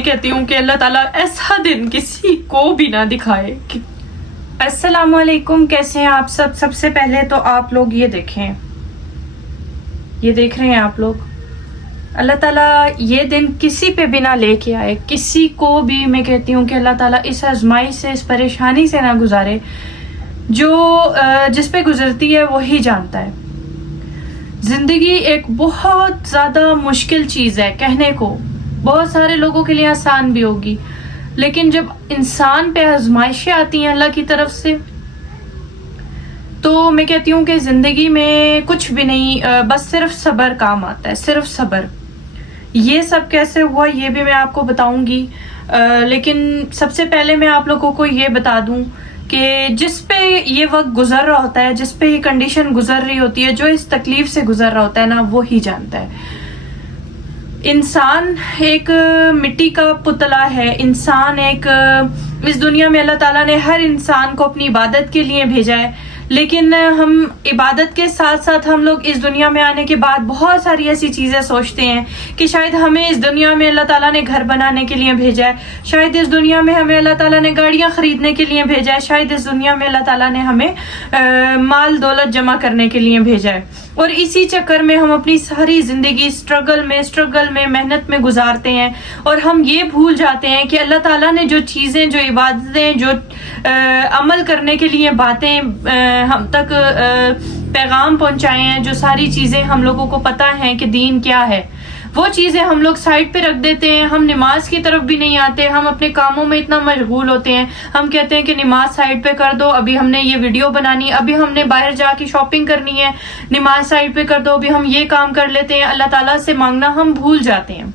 کہتی ہوں کہ اللہ تعالیٰ ایسا دن کسی کو بھی نہ دکھائے. السلام علیکم، کیسے ہیں آپ سب؟ سب سے پہلے تو آپ لوگ یہ دیکھیں، یہ دیکھ رہے ہیں آپ لوگ، اللہ تعالیٰ یہ دن کسی پہ بھی نہ لے کے آئے، کسی کو بھی. میں کہتی ہوں کہ اللہ تعالیٰ اس آزمائی سے، اس پریشانی سے نہ گزارے. جو جس پہ گزرتی ہے وہی جانتا ہے. زندگی ایک بہت زیادہ مشکل چیز ہے، کہنے کو بہت سارے لوگوں کے لیے آسان بھی ہوگی، لیکن جب انسان پہ آزمائشیں آتی ہیں اللہ کی طرف سے، تو میں کہتی ہوں کہ زندگی میں کچھ بھی نہیں، بس صرف صبر کام آتا ہے، صرف صبر. یہ سب کیسے ہوا یہ بھی میں آپ کو بتاؤں گی، لیکن سب سے پہلے میں آپ لوگوں کو یہ بتا دوں کہ جس پہ یہ وقت گزر رہا ہوتا ہے، جس پہ یہ کنڈیشن گزر رہی ہوتی ہے، جو اس تکلیف سے گزر رہا ہوتا ہے نا، وہی جانتا ہے. انسان ایک مٹی کا پتلا ہے. انسان ایک، اس دنیا میں اللہ تعالیٰ نے ہر انسان کو اپنی عبادت کے لیے بھیجا ہے، لیکن ہم عبادت کے ساتھ ساتھ ہم لوگ اس دنیا میں آنے کے بعد بہت ساری ایسی چیزیں سوچتے ہیں کہ شاید ہمیں اس دنیا میں اللہ تعالیٰ نے گھر بنانے کے لیے بھیجا ہے، شاید اس دنیا میں ہمیں اللہ تعالیٰ نے گاڑیاں خریدنے کے لیے بھیجا ہے، شاید اس دنیا میں اللہ تعالیٰ نے ہمیں مال دولت جمع کرنے کے لیے بھیجا ہے. اور اسی چکر میں ہم اپنی ساری زندگی اسٹرگل میں محنت میں گزارتے ہیں، اور ہم یہ بھول جاتے ہیں کہ اللہ تعالیٰ نے جو چیزیں، جو عبادتیں، جو عمل کرنے کے لیے باتیں ہم تک پیغام پہنچائے ہیں، جو ساری چیزیں ہم لوگوں کو پتہ ہیں کہ دین کیا ہے، وہ چیزیں ہم لوگ سائڈ پہ رکھ دیتے ہیں. ہم نماز کی طرف بھی نہیں آتے، ہم اپنے کاموں میں اتنا مشغول ہوتے ہیں. ہم کہتے ہیں کہ نماز سائڈ پہ کر دو، ابھی ہم نے یہ ویڈیو بنانی، ابھی ہم نے باہر جا کے شاپنگ کرنی ہے، نماز سائڈ پہ کر دو، ابھی ہم یہ کام کر لیتے ہیں. اللہ تعالیٰ سے مانگنا ہم بھول جاتے ہیں.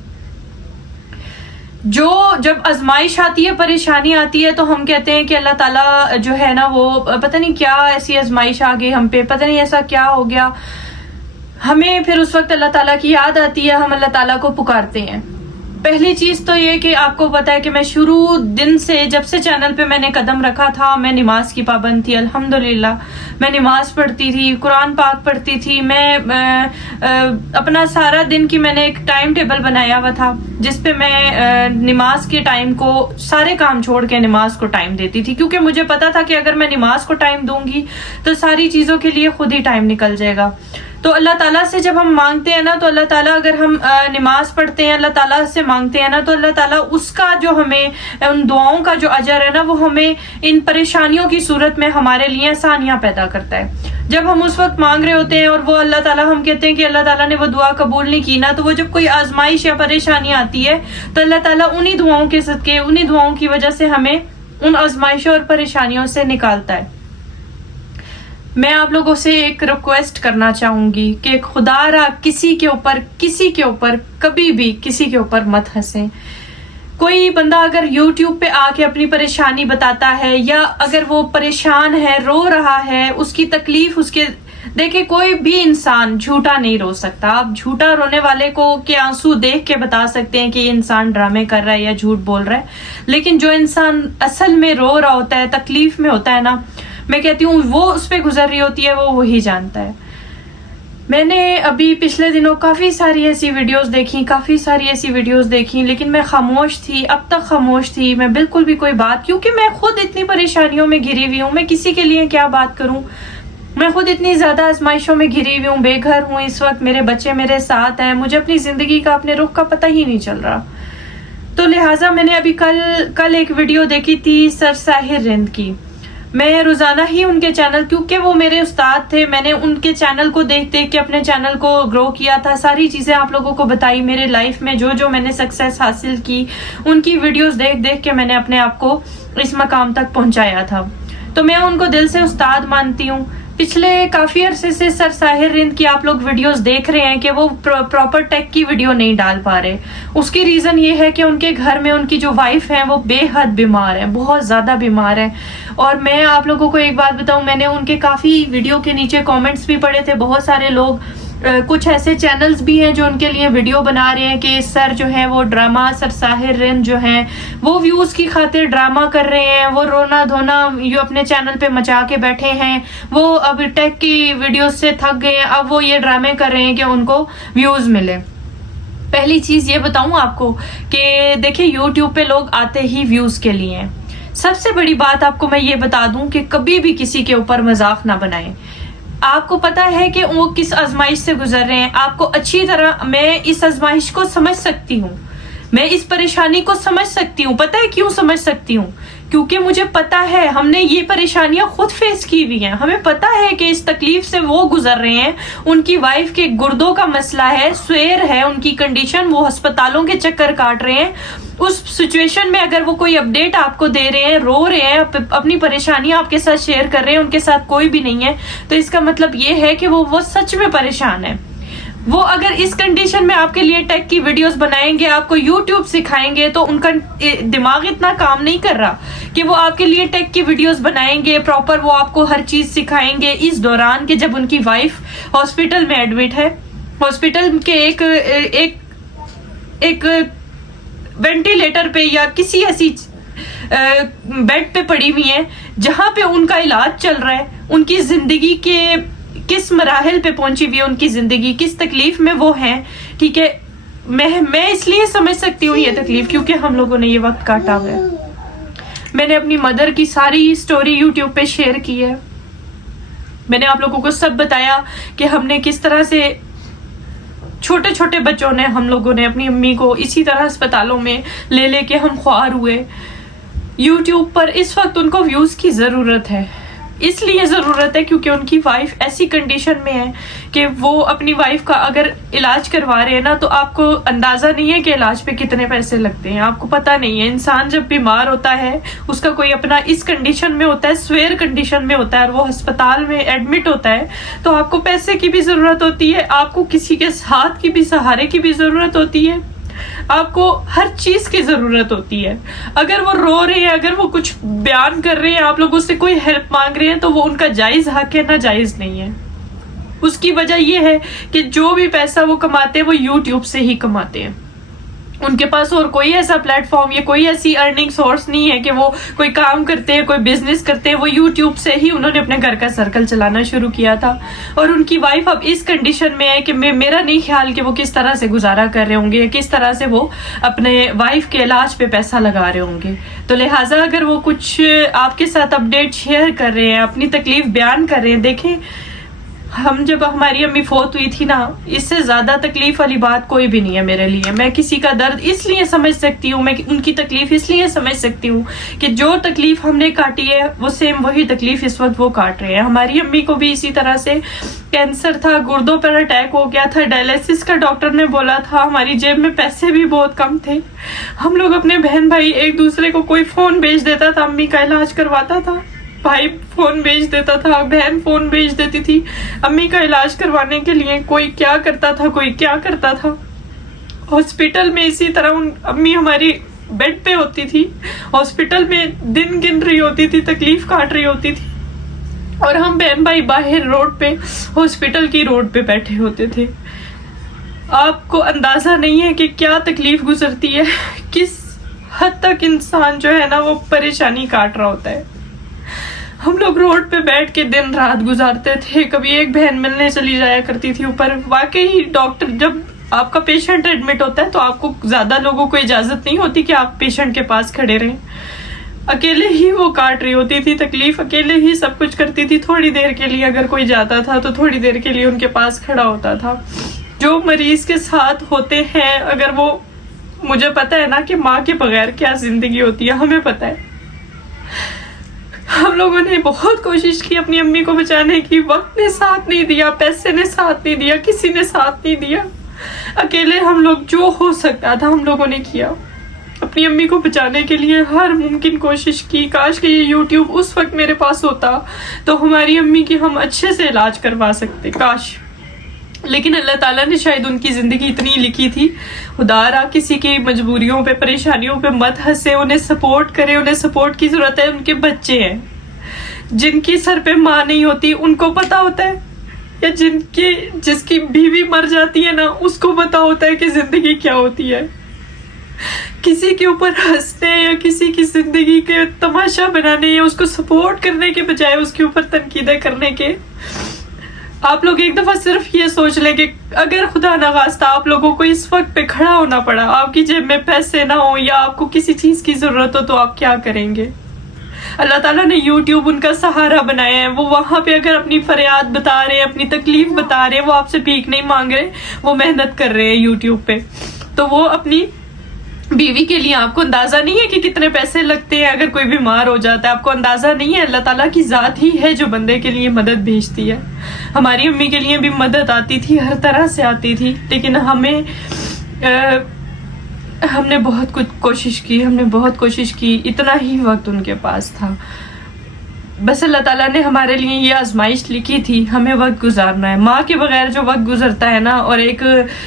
جب آزمائش آتی ہے، پریشانی آتی ہے، تو ہم کہتے ہیں کہ اللہ تعالیٰ جو ہے نا، وہ پتہ نہیں کیا ایسی آزمائش آ گئی ہم پہ، پتہ نہیں ایسا کیا ہو گیا. ہمیں پھر اس وقت اللہ تعالیٰ کی یاد آتی ہے، ہم اللہ تعالیٰ کو پکارتے ہیں. پہلی چیز تو یہ کہ آپ کو پتا ہے کہ میں شروع دن سے، جب سے چینل پہ میں نے قدم رکھا تھا، میں نماز کی پابند تھی. الحمدللہ میں نماز پڑھتی تھی، قرآن پاک پڑھتی تھی. میں اپنا سارا دن کی میں نے ایک ٹائم ٹیبل بنایا ہوا تھا، جس پہ میں نماز کے ٹائم کو، سارے کام چھوڑ کے نماز کو ٹائم دیتی تھی، کیونکہ مجھے پتا تھا کہ اگر میں نماز کو ٹائم دوں گی تو ساری چیزوں کے لیے خود ہی ٹائم نکل جائے گا. تو اللہ تعالیٰ سے جب ہم مانگتے ہیں نا، تو اللہ تعالیٰ، اگر ہم نماز پڑھتے ہیں، اللہ تعالیٰ سے مانگتے ہیں نا، تو اللہ تعالیٰ اس کا جو ہمیں، ان دعاؤں کا جو اجر ہے نا، وہ ہمیں ان پریشانیوں کی صورت میں ہمارے لیے آسانیاں پیدا کرتا ہے. جب ہم اس وقت مانگ رہے ہوتے ہیں اور وہ اللہ تعالیٰ، ہم کہتے ہیں کہ اللہ تعالیٰ نے وہ دعا قبول نہیں کی نا، تو وہ جب کوئی آزمائش یا پریشانی آتی ہے تو اللہ تعالیٰ انہی دعاؤں کے صدقے، انہی دعاؤں کی وجہ سے ہمیں ان آزمائشوں اور پریشانیوں سے نکالتا ہے. میں آپ لوگوں سے ایک ریکویسٹ کرنا چاہوں گی کہ خدا را کسی کے اوپر کبھی بھی کسی کے اوپر مت ہنسیں. کوئی بندہ اگر یوٹیوب پہ آ کے اپنی پریشانی بتاتا ہے، یا اگر وہ پریشان ہے، رو رہا ہے، اس کی تکلیف، اس کے، دیکھیں کوئی بھی انسان جھوٹا نہیں رو سکتا. آپ جھوٹا رونے والے کو کے آنسو دیکھ کے بتا سکتے ہیں کہ یہ انسان ڈرامے کر رہا ہے یا جھوٹ بول رہا ہے، لیکن جو انسان اصل میں رو رہا ہوتا ہے، تکلیف میں ہوتا ہے نا، میں کہتی ہوں وہ اس پہ گزر رہی ہوتی ہے، وہ وہی جانتا ہے. میں نے ابھی پچھلے دنوں کافی ساری ایسی ویڈیوز دیکھی، لیکن میں خاموش تھی، اب تک خاموش تھی. میں بالکل بھی کوئی بات، کیونکہ میں خود اتنی پریشانیوں میں گھری ہوئی ہوں، میں کسی کے لیے کیا بات کروں. میں خود اتنی زیادہ آزمائشوں میں گھری ہوئی ہوں، بے گھر ہوں اس وقت، میرے بچے میرے ساتھ ہیں، مجھے اپنی زندگی کا، اپنے رخ کا پتہ ہی نہیں چل رہا. تو لہٰذا میں نے ابھی کل ایک ویڈیو دیکھی تھی سر ساحر رند کی. میں روزانہ ہی ان کے چینل، کیونکہ وہ میرے استاد تھے، میں نے ان کے چینل کو دیکھ کے اپنے چینل کو گرو کیا تھا. ساری چیزیں آپ لوگوں کو بتائی، میرے لائف میں جو میں نے سکسیس حاصل کی، ان کی ویڈیوز دیکھ کے میں نے اپنے آپ کو اس مقام تک پہنچایا تھا. تو میں ان کو دل سے استاد مانتی ہوں. پچھلے کافی عرصے سے سر ساحر رند کی آپ لوگ ویڈیوز دیکھ رہے ہیں کہ وہ پراپر ٹیک کی ویڈیو نہیں ڈال پا رہے. اس کی ریزن یہ ہے کہ ان کے گھر میں ان کی جو وائف ہیں وہ بے حد بیمار ہیں، بہت زیادہ بیمار ہیں. اور میں آپ لوگوں کو ایک بات بتاؤں، میں نے ان کے کافی ویڈیو کے نیچے کامنٹس بھی پڑھے تھے. بہت سارے لوگ، کچھ ایسے چینلز بھی ہیں جو ان کے لیے ویڈیو بنا رہے ہیں کہ سر جو ہیں وہ ڈرامہ، سر ساحر رند جو ہیں وہ ویوز کی خاطر ڈرامہ کر رہے ہیں، وہ رونا دھونا جو اپنے چینل پہ مچا کے بیٹھے ہیں، وہ اب ٹیک کی ویڈیوز سے تھک گئے ہیں، اب وہ یہ ڈرامے کر رہے ہیں کہ ان کو ویوز ملے. پہلی چیز یہ بتاؤں آپ کو کہ دیکھیں یوٹیوب پہ لوگ آتے ہی ویوز کے لیے ہیں. سب سے بڑی بات آپ کو میں یہ بتا دوں کہ کبھی بھی کسی کے اوپر مذاق نہ بنائیں. آپ کو پتا ہے کہ وہ کس آزمائش سے گزر رہے ہیں. آپ کو اچھی طرح میں اس آزمائش کو سمجھ سکتی ہوں, میں اس پریشانی کو سمجھ سکتی ہوں. پتہ ہے کیوں سمجھ سکتی ہوں؟ کیونکہ مجھے پتا ہے ہم نے یہ پریشانیاں خود فیس کی ہوئی ہیں. ہمیں پتا ہے کہ اس تکلیف سے وہ گزر رہے ہیں. ان کی وائف کے گردوں کا مسئلہ ہے, سویر ہے ان کی کنڈیشن, وہ ہسپتالوں کے چکر کاٹ رہے ہیں. اس سچویشن میں اگر وہ کوئی اپڈیٹ آپ کو دے رہے ہیں, رو رہے ہیں, اپنی پریشانیاں آپ کے ساتھ شیئر کر رہے ہیں, ان کے ساتھ کوئی بھی نہیں ہے, تو اس کا مطلب یہ ہے کہ وہ سچ میں پریشان ہے. وہ اگر اس کنڈیشن میں آپ کے لیے ٹیک کی ویڈیوز بنائیں گے, آپ کو یوٹیوب سکھائیں گے, تو ان کا دماغ اتنا کام نہیں کر رہا کہ وہ آپ کے لیے ٹیک کی ویڈیوز بنائیں گے پراپر, وہ آپ کو ہر چیز سکھائیں گے اس دوران کہ جب ان کی وائف ہاسپٹل میں ایڈمٹ ہے, ہاسپٹل کے ایک وینٹیلیٹر پہ یا کسی ایسی بیڈ پہ پڑی ہوئی ہیں جہاں پہ ان کا علاج چل رہا ہے. ان کی زندگی کے کس مراحل پہ پہنچی ہوئی ہے, ان کی زندگی کس تکلیف میں وہ ہیں. ٹھیک ہے, میں اس لیے سمجھ سکتی ہوں یہ تکلیف کیونکہ ہم لوگوں نے یہ وقت کاٹا ہوا ہے. میں نے اپنی مدر کی ساری سٹوری یوٹیوب پہ شیئر کی ہے. میں نے آپ لوگوں کو سب بتایا کہ ہم نے کس طرح سے چھوٹے چھوٹے بچوں نے, ہم لوگوں نے اپنی امی کو اسی طرح اسپتالوں میں لے کے ہم خوار ہوئے. یوٹیوب پر اس وقت ان کو ویوز کی ضرورت ہے, اس لیے ضرورت ہے کیونکہ ان کی وائف ایسی کنڈیشن میں ہے کہ وہ اپنی وائف کا اگر علاج کروا رہے ہیں نا, تو آپ کو اندازہ نہیں ہے کہ علاج پہ کتنے پیسے لگتے ہیں. آپ کو پتہ نہیں ہے. انسان جب بیمار ہوتا ہے, اس کا کوئی اپنا اس کنڈیشن میں ہوتا ہے, سویر کنڈیشن میں ہوتا ہے, اور وہ ہسپتال میں ایڈمٹ ہوتا ہے, تو آپ کو پیسے کی بھی ضرورت ہوتی ہے, آپ کو کسی کے ساتھ کی بھی, سہارے کی بھی ضرورت ہوتی ہے, آپ کو ہر چیز کی ضرورت ہوتی ہے. اگر وہ رو رہے ہیں, اگر وہ کچھ بیان کر رہے ہیں, آپ لوگوں سے کوئی ہیلپ مانگ رہے ہیں, تو وہ ان کا جائز حق ہے, ناجائز نہیں ہے. اس کی وجہ یہ ہے کہ جو بھی پیسہ وہ کماتے ہیں وہ یوٹیوب سے ہی کماتے ہیں. ان کے پاس اور کوئی ایسا پلیٹ فارم یا کوئی ایسی ارننگ سورس نہیں ہے کہ وہ کوئی کام کرتے ہیں, کوئی بزنس کرتے ہیں. وہ یوٹیوب سے ہی انہوں نے اپنے گھر کا سرکل چلانا شروع کیا تھا. اور ان کی وائف اب اس کنڈیشن میں ہے کہ میرا نہیں خیال کہ وہ کس طرح سے گزارا کر رہے ہوں گے, کس طرح سے وہ اپنے وائف کے علاج پہ پیسہ لگا رہے ہوں گے. تو لہٰذا اگر وہ کچھ آپ کے ساتھ اپڈیٹ شیئر کر رہے ہیں, اپنی تکلیف بیان کر رہے ہیں, دیکھیں جب ہماری امی فوت ہوئی تھی نا, اس سے زیادہ تکلیف والی بات کوئی بھی نہیں ہے میرے لیے. میں کسی کا درد اس لیے سمجھ سکتی ہوں, میں ان کی تکلیف اس لیے سمجھ سکتی ہوں کہ جو تکلیف ہم نے کاٹی ہے وہ سیم وہی تکلیف اس وقت وہ کاٹ رہے ہیں. ہماری امی کو بھی اسی طرح سے کینسر تھا, گردوں پر اٹیک ہو گیا تھا, ڈائلیسس کا ڈاکٹر نے بولا تھا. ہماری جیب میں پیسے بھی بہت کم تھے. ہم لوگ اپنے بہن بھائی ایک دوسرے کو, کوئی فون بھیج دیتا تھا, امی کا علاج کرواتا تھا, بھائی فون بھیج دیتا تھا, بہن فون بھیج دیتی تھی امی کا علاج کروانے کے لیے. کوئی کیا کرتا تھا, کوئی کیا کرتا تھا. ہاسپٹل میں اسی طرح امی ہماری بیڈ پہ ہوتی تھی, ہاسپٹل میں دن گن رہی ہوتی تھی, تکلیف کاٹ رہی ہوتی تھی, اور ہم بہن بھائی باہر روڈ پہ, ہاسپٹل کی روڈ پہ بیٹھے ہوتے تھے. آپ کو اندازہ نہیں ہے کہ کیا تکلیف گزرتی ہے, کس حد تک انسان جو ہے نا وہ پریشانی کاٹ رہا ہوتا ہے. ہم لوگ روڈ پہ بیٹھ کے دن رات گزارتے تھے. کبھی ایک بہن ملنے چلی جایا کرتی تھی اوپر. واقعی ڈاکٹر, جب آپ کا پیشنٹ ایڈمٹ ہوتا ہے تو آپ کو زیادہ لوگوں کو اجازت نہیں ہوتی کہ آپ پیشنٹ کے پاس کھڑے رہیں. اکیلے ہی وہ کاٹ رہی ہوتی تھی تکلیف, اکیلے ہی سب کچھ کرتی تھی. تھوڑی دیر کے لیے اگر کوئی جاتا تھا تو تھوڑی دیر کے لیے ان کے پاس کھڑا ہوتا تھا. جو مریض کے ساتھ ہوتے ہیں, اگر وہ, مجھے پتا ہے نا کہ ماں کے بغیر کیا زندگی ہوتی ہے, ہمیں پتا ہے. ہم لوگوں نے بہت کوشش کی اپنی امی کو بچانے کی. وقت نے ساتھ نہیں دیا, پیسے نے ساتھ نہیں دیا, کسی نے ساتھ نہیں دیا. اکیلے ہم لوگ جو ہو سکتا تھا ہم لوگوں نے کیا. اپنی امی کو بچانے کے لیے ہر ممکن کوشش کی. کاش کہ یہ یوٹیوب اس وقت میرے پاس ہوتا تو ہماری امی کی ہم اچھے سے علاج کروا سکتے, کاش. لیکن اللہ تعالیٰ نے شاید ان کی زندگی اتنی لکھی تھی. خدا کسی کی مجبوریوں پہ, پریشانیوں پہ مت ہنسے, انہیں سپورٹ کرے. انہیں سپورٹ کی ضرورت ہے. ان کے بچے ہیں جن کی سر پہ ماں نہیں ہوتی, ان کو پتا ہوتا ہے, یا جس کی بیوی مر جاتی ہے نا, اس کو پتا ہوتا ہے کہ زندگی کیا ہوتی ہے. کسی کے اوپر ہنسنے یا کسی کی زندگی کے تماشا بنانے یا اس کو سپورٹ کرنے کے بجائے اس کے اوپر تنقیدیں کرنے کے, آپ لوگ ایک دفعہ صرف یہ سوچ لیں کہ اگر خدا نخواستہ آپ لوگوں کو اس وقت پہ کھڑا ہونا پڑا, آپ کی جیب میں پیسے نہ ہوں یا آپ کو کسی چیز کی ضرورت ہو, تو آپ کیا کریں گے؟ اللہ تعالیٰ نے یوٹیوب ان کا سہارا بنایا ہے. وہ وہاں پہ اگر اپنی فریاد بتا رہے ہیں, اپنی تکلیف بتا رہے ہیں, وہ آپ سے بھیک نہیں مانگ رہے, وہ محنت کر رہے ہیں یوٹیوب پہ. تو وہ اپنی بیوی کے لیے, آپ کو اندازہ نہیں ہے کہ کتنے پیسے لگتے ہیں اگر کوئی بیمار ہو جاتا ہے, آپ کو اندازہ نہیں ہے. اللہ تعالیٰ کی ذات ہی ہے جو بندے کے لیے مدد بھیجتی ہے. ہماری امی کے لیے بھی مدد آتی تھی, ہر طرح سے آتی تھی, لیکن ہم نے بہت کچھ کوشش کی, ہم نے بہت کوشش کی. اتنا ہی وقت ان کے پاس تھا. بس اللہ تعالیٰ نے ہمارے لیے یہ آزمائش لکھی تھی, ہمیں وقت گزارنا ہے. ماں کے بغیر جو وقت گزرتا ہے نا, اور ایک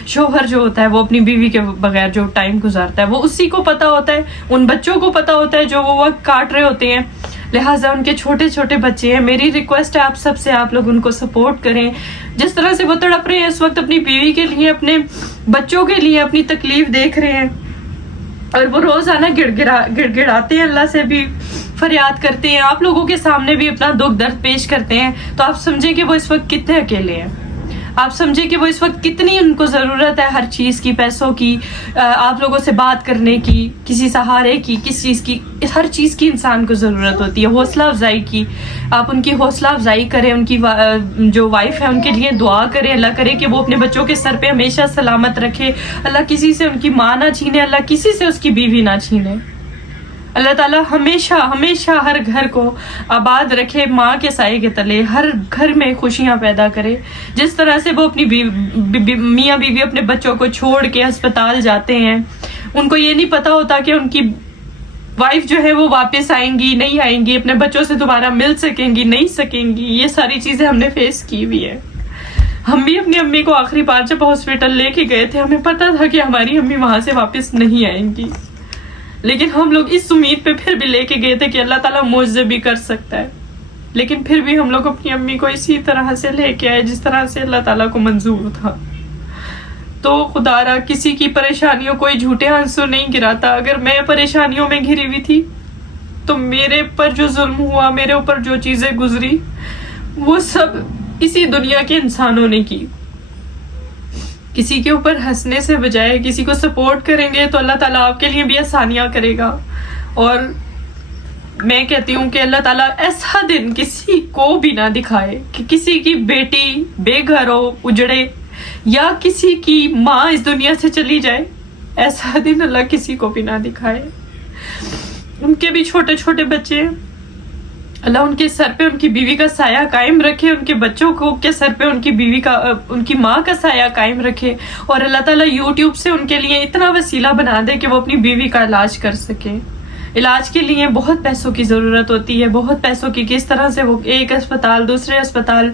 شوہر جو ہوتا ہے وہ اپنی بیوی کے بغیر جو ٹائم گزارتا ہے, وہ اسی کو پتا ہوتا ہے, ان بچوں کو پتا ہوتا ہے جو وہ وقت کاٹ رہے ہوتے ہیں. لہٰذا ان کے چھوٹے چھوٹے بچے ہیں, میری ریکویسٹ ہے آپ سب سے, آپ لوگ ان کو سپورٹ کریں. جس طرح سے وہ تڑپ رہے ہیں اس وقت اپنی بیوی کے لیے, اپنے بچوں کے لیے, اپنی تکلیف دیکھ رہے ہیں, اور وہ روزانہ گڑ گڑاتے ہیں, اللہ سے بھی فریاد کرتے ہیں, آپ لوگوں کے سامنے بھی اپنا دکھ درد پیش کرتے ہیں. تو آپ سمجھیں کہ وہ اس وقت کتنے اکیلے ہیں, آپ سمجھیں کہ وہ اس وقت کتنی ان کو ضرورت ہے ہر چیز کی, پیسوں کی, آپ لوگوں سے بات کرنے کی, کسی سہارے کی, کس چیز کی, ہر چیز کی انسان کو ضرورت ہوتی ہے. حوصلہ افزائی کی, آپ ان کی حوصلہ افزائی کریں. ان کی جو وائف ہے ان کے لیے دعا کریں, اللہ کرے کہ وہ اپنے بچوں کے سر پہ ہمیشہ سلامت رکھے. اللہ کسی سے ان کی ماں نہ چھینے, اللہ کسی سے اس کی بیوی نہ چھینے. اللہ تعالیٰ ہمیشہ ہمیشہ ہر گھر کو آباد رکھے ماں کے سائے کے تلے, ہر گھر میں خوشیاں پیدا کرے. جس طرح سے وہ اپنی میاں بیوی اپنے بچوں کو چھوڑ کے ہسپتال جاتے ہیں, ان کو یہ نہیں پتا ہوتا کہ ان کی وائف جو ہے وہ واپس آئیں گی نہیں آئیں گی, اپنے بچوں سے دوبارہ مل سکیں گی نہیں سکیں گی. یہ ساری چیزیں ہم نے فیس کی ہوئی ہے. ہم بھی اپنی امی کو آخری بار جب ہاسپٹل لے کے گئے تھے, ہمیں پتا تھا کہ ہماری امی وہاں سے واپس نہیں آئیں گی, لیکن ہم لوگ اس امید پہ پھر بھی لے کے گئے تھے کہ اللہ تعالیٰ معجزے بھی کر سکتا ہے. لیکن پھر بھی ہم لوگ اپنی امی کو اسی طرح سے لے کے آئے جس طرح سے اللہ تعالیٰ کو منظور تھا. تو خدا را کسی کی پریشانیوں کوئی جھوٹے آنسو نہیں گراتا. اگر میں پریشانیوں میں گھری ہوئی تھی تو میرے پر جو ظلم ہوا, میرے اوپر جو چیزیں گزری, وہ سب اسی دنیا کے انسانوں نے کی. کسی کے اوپر ہنسنے سے بجائے کسی کو سپورٹ کریں گے تو اللہ تعالیٰ آپ کے لیے بھی آسانیاں کرے گا. اور میں کہتی ہوں کہ اللہ تعالیٰ ایسا دن کسی کو بھی نہ دکھائے کہ کسی کی بیٹی بے گھر ہو, اجڑے, یا کسی کی ماں اس دنیا سے چلی جائے. ایسا دن اللہ کسی کو بھی نہ دکھائے. ان کے بھی چھوٹے چھوٹے بچے ہیں, اللہ ان کے سر پہ ان کی بیوی کا سایہ قائم رکھے, ان کے بچوں کو کے سر پہ ان کی بیوی کا, ان کی ماں کا سایہ قائم رکھے. اور اللہ تعالیٰ یوٹیوب سے ان کے لیے اتنا وسیلہ بنا دے کہ وہ اپنی بیوی کا علاج کر سکے. علاج کے لیے بہت پیسوں کی ضرورت ہوتی ہے, بہت پیسوں کی. کس طرح سے وہ ایک اسپتال دوسرے اسپتال.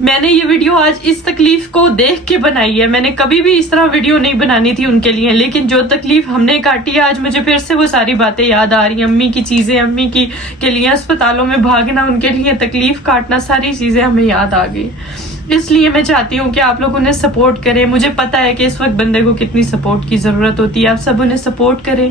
میں نے یہ ویڈیو آج اس تکلیف کو دیکھ کے بنائی ہے, میں نے کبھی بھی اس طرح ویڈیو نہیں بنانی تھی ان کے لیے, لیکن جو تکلیف ہم نے کاٹی ہے آج مجھے پھر سے وہ ساری باتیں یاد آ رہی ہیں. امی کی چیزیں, امی کی کے لیے اسپتالوں میں بھاگنا, ان کے لیے تکلیف کاٹنا, ساری چیزیں ہمیں یاد آ گئی. اس لیے میں چاہتی ہوں کہ آپ لوگ انہیں سپورٹ کریں. مجھے پتا ہے کہ اس وقت بندے کو کتنی سپورٹ کی ضرورت ہوتی ہے. آپ سب انہیں سپورٹ کریں.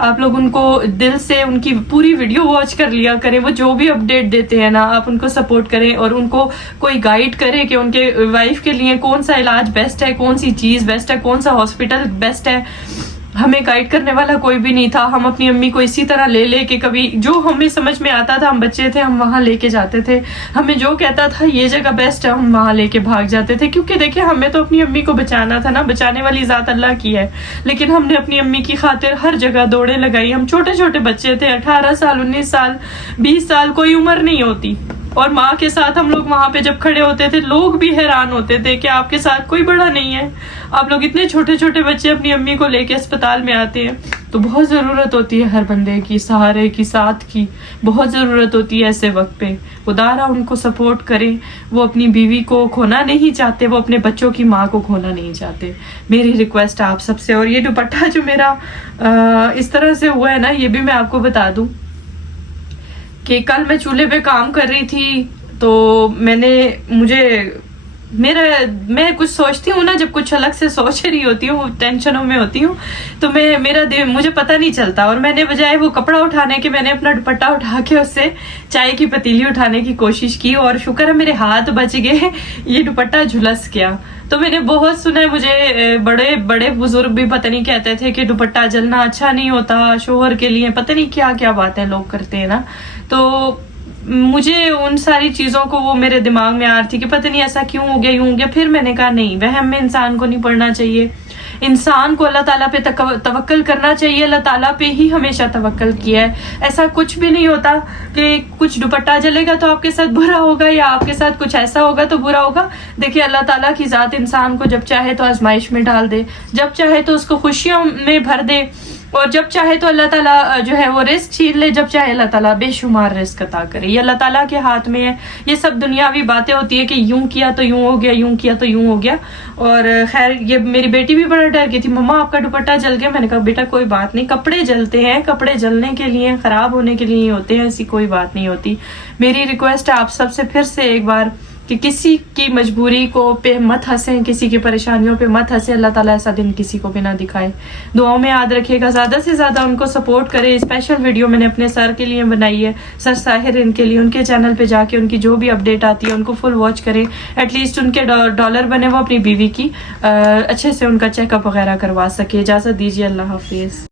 آپ لوگ ان کو دل سے ان کی پوری ویڈیو واچ کر لیا کریں. وہ جو بھی اپڈیٹ دیتے ہیں نا, آپ ان کو سپورٹ کریں اور ان کو کوئی گائیڈ کرے کہ ان کے وائف کے لیے کون سا علاج بیسٹ ہے, کون سی چیز بیسٹ ہے, کون سا ہاسپٹل بیسٹ ہے. ہمیں گائیڈ کرنے والا کوئی بھی نہیں تھا. ہم اپنی امی کو اسی طرح لے کے, کبھی جو ہمیں سمجھ میں آتا تھا, ہم بچے تھے, ہم وہاں لے کے جاتے تھے. ہمیں جو کہتا تھا یہ جگہ بیسٹ ہے, ہم وہاں لے کے بھاگ جاتے تھے. کیونکہ دیکھیں ہمیں تو اپنی امی کو بچانا تھا نا, بچانے والی ذات اللہ کی ہے. لیکن ہم نے اپنی امی کی خاطر ہر جگہ دوڑیں لگائی. ہم چھوٹے چھوٹے بچے تھے, 18 سال 19 سال 20 سال, کوئی عمر نہیں ہوتی. اور ماں کے ساتھ ہم لوگ وہاں پہ جب کھڑے ہوتے تھے, لوگ بھی حیران ہوتے تھے کہ آپ کے ساتھ کوئی بڑا نہیں ہے, آپ لوگ اتنے چھوٹے چھوٹے بچے اپنی امی کو لے کے اسپتال میں آتے ہیں. تو بہت ضرورت ہوتی ہے ہر بندے کی, سہارے کی, ساتھ کی بہت ضرورت ہوتی ہے ایسے وقت پہ. خدا ان کو سپورٹ کریں. وہ اپنی بیوی کو کھونا نہیں چاہتے, وہ اپنے بچوں کی ماں کو کھونا نہیں چاہتے. میری ریکویسٹ ہے آپ سب سے. اور یہ دوپٹہ جو میرا اس طرح سے ہوا ہے نا, یہ بھی میں آپ کو بتا دوں کہ کل میں چولہے پہ کام کر رہی تھی, تو مجھے میں کچھ سوچتی ہوں نا، جب کچھ الگ سے سوچ رہی ہوتی ہوں، ٹینشنوں میں ہوتی ہوں، تو مجھے پتہ نہیں چلتا، اور میں نے بجائے وہ کپڑا اٹھانے کے میں نے اپنا دوپٹہ اٹھا کے اس سے چائے کی پتیلی اٹھانے کی کوشش کی، اور شکر ہے میرے ہاتھ بچ گئے، یہ دوپٹہ جھلس گیا۔ تو میں نے بہت سنا ہے، مجھے بڑے بڑے بزرگ بھی پتہ نہیں کہتے تھے کہ دوپٹہ جلنا اچھا نہیں ہوتا شوہر کے لیے، پتہ نہیں کیا کیا باتیں لوگ کرتے ہیں نا۔ تو مجھے ان ساری چیزوں کو وہ میرے دماغ میں آ رہی تھی کہ پتہ نہیں ایسا کیوں ہو گیا یوں ہو گیا۔ پھر میں نے کہا نہیں، وہم میں انسان کو نہیں پڑنا چاہیے، انسان کو اللہ تعالیٰ پہ توکل کرنا چاہیے، اللہ تعالیٰ پہ ہی ہمیشہ توکل کیا ہے۔ ایسا کچھ بھی نہیں ہوتا کہ کچھ دوپٹہ جلے گا تو آپ کے ساتھ برا ہوگا، یا آپ کے ساتھ کچھ ایسا ہوگا تو برا ہوگا۔ دیکھیے اللہ تعالیٰ کی ذات انسان کو جب چاہے تو آزمائش میں ڈال دے، جب چاہے تو اس کو خوشیوں میں بھر دے، اور جب چاہے تو اللہ تعالیٰ جو ہے وہ رزق چھین لے، جب چاہے اللہ تعالیٰ بے شمار رزق عطا کرے۔ یہ اللہ تعالیٰ کے ہاتھ میں ہے۔ یہ سب دنیاوی باتیں ہوتی ہے کہ یوں کیا تو یوں ہو گیا، یوں کیا تو یوں ہو گیا۔ اور خیر یہ میری بیٹی بھی بڑا ڈر گئی تھی، مما آپ کا دوپٹہ جل گیا۔ میں نے کہا بیٹا کوئی بات نہیں، کپڑے جلتے ہیں، کپڑے جلنے کے لیے، خراب ہونے کے لیے ہوتے ہیں، ایسی کوئی بات نہیں ہوتی۔ میری ریکویسٹ ہے آپ سب سے پھر سے ایک بار کہ کسی کی مجبوری کو پہ مت ہنسیں، کسی کی پریشانیوں پہ مت ہنسیں، اللہ تعالیٰ ایسا دن کسی کو بھی نہ دکھائے۔ دعاؤں میں یاد رکھیے گا، زیادہ سے زیادہ ان کو سپورٹ کرے۔ اسپیشل ویڈیو میں نے اپنے سر کے لیے بنائی ہے، سر ساحر، ان کے لیے، ان کے چینل پہ جا کے ان کی جو بھی اپڈیٹ آتی ہے ان کو فل واچ کریں، ایٹ لیسٹ ان کے ڈالر بنے وہ اپنی بیوی کی اچھے سے ان کا چیک اپ وغیرہ کروا سکے۔ اجازت دیجیے، اللہ حافظ۔